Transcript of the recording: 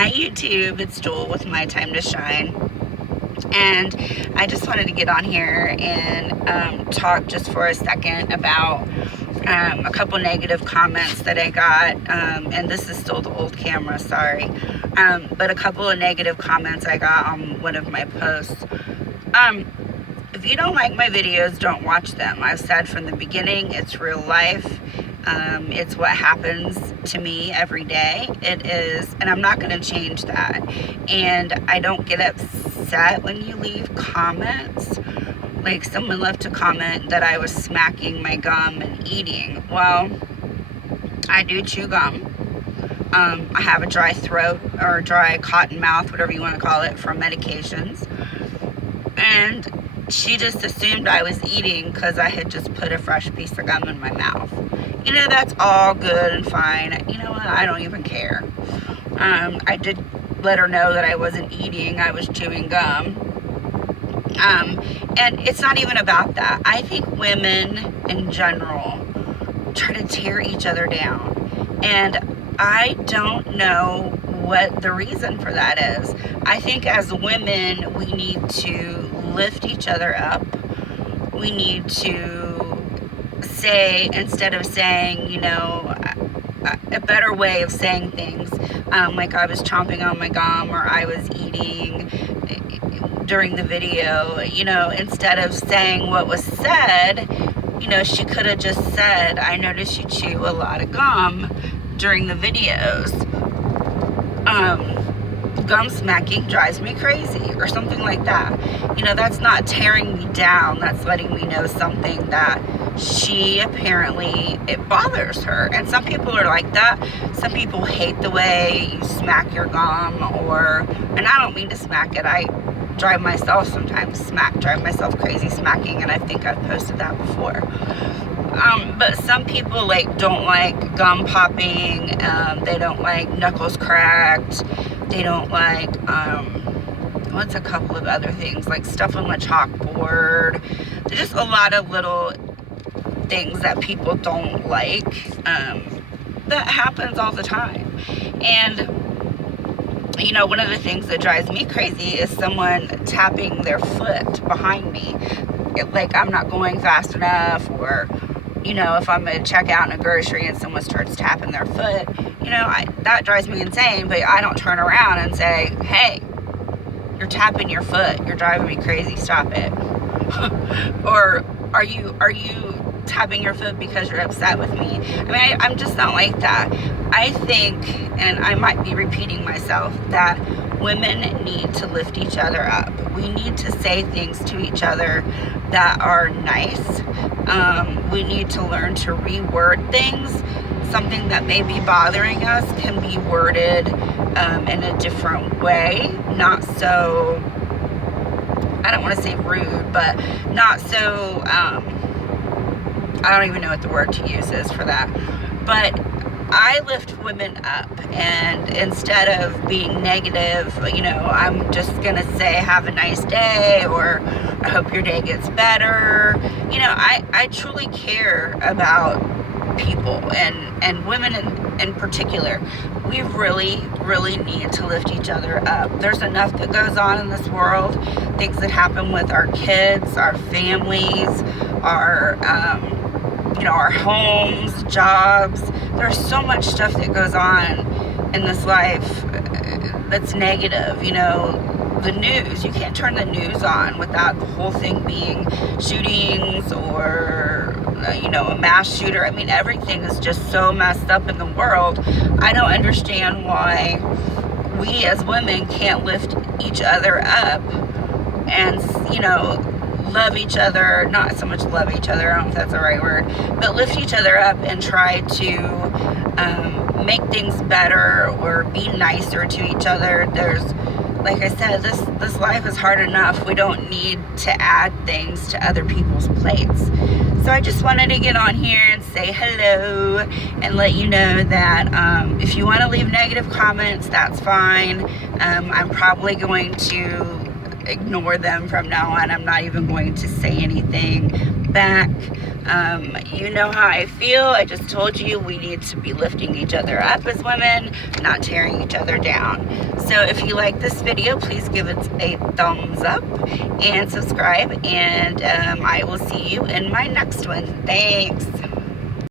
Hi YouTube, it's Joel with My Time to Shine, and I just wanted to get on here and talk just for a second about a couple negative comments that I got, and this is still the old camera, sorry, but a couple of negative comments I got on one of my posts. If you don't like my videos, don't watch them. I've said from the beginning, it's real life. It's what happens to me every day. It is, and I'm not going to change that. And I don't get upset when you leave comments. Like someone left a comment that I was smacking my gum and eating. Well, I do chew gum. I have a dry throat or dry cotton mouth, whatever you want to call it, from medications. And she just assumed I was eating because I had just put a fresh piece of gum in my mouth. You know, that's all good and fine. You know what? I don't even care. I did let her know that I wasn't eating. I was chewing gum. And it's not even about that. I think women in general try to tear each other down. And I don't know what the reason for that is. I think as women, we need to lift each other up. We need to say, instead of saying, you know, a better way of saying things, like I was chomping on my gum or I was eating during the video, you know, instead of saying what was said, you know, she could have just said, I noticed you chew a lot of gum during the videos. Gum smacking drives me crazy, or something like that. You know, that's not tearing me down. That's letting me know something that she apparently, it bothers her. And some people are like that. Some people hate the way you smack your gum, and I don't mean to smack it. I drive myself sometimes drive myself crazy smacking, and I think I've posted that before. But some people don't like gum popping. They don't like knuckles cracked. They don't like, what's a couple of other things, like stuff on the chalkboard. There's just a lot of little things that people don't like, that happens all the time. And, you know, one of the things that drives me crazy is someone tapping their foot behind me. Like I'm not going fast enough, or, you know, if I'm going to check out in a grocery and someone starts tapping their foot, you know, that drives me insane. But I don't turn around and say, hey, you're tapping your foot, you're driving me crazy, stop it. Or are you tapping your foot because you're upset with me? I mean, I'm just not like that. I think, and I might be repeating myself, that women need to lift each other up. We need to say things to each other that are nice. We need to learn to reword things. Something that may be bothering us can be worded in a different way. Not so, I don't want to say rude, but not so, I don't even know what the word to use is for that. But I lift women up, and instead of being negative, you know, I'm just gonna say have a nice day, or I hope your day gets better. You know, I truly care about people, and women in particular. We really need to lift each other up. There's enough that goes on in this world, things that happen with our kids, our families, our you know, our homes, jobs. There's so much stuff that goes on in this life that's negative. You know, the news, you can't turn the news on without the whole thing being shootings or, you know, a mass shooter. I mean, everything is just so messed up in the world. I don't understand why we as women can't lift each other up and, you know, love each other, not so much love each other, I don't know if that's the right word, but lift each other up and try to make things better or be nicer to each other. There's, like I said, this life is hard enough. We don't need to add things to other people's plates. So I just wanted to get on here and say hello and let you know that if you want to leave negative comments, that's fine. I'm probably going to ignore them from now on. I'm not even going to say anything. back. You know how I feel. I just told you we need to be lifting each other up as women, not tearing each other down. So if you like this video, please give it a thumbs up and subscribe, and I will see you in my next one. Thanks.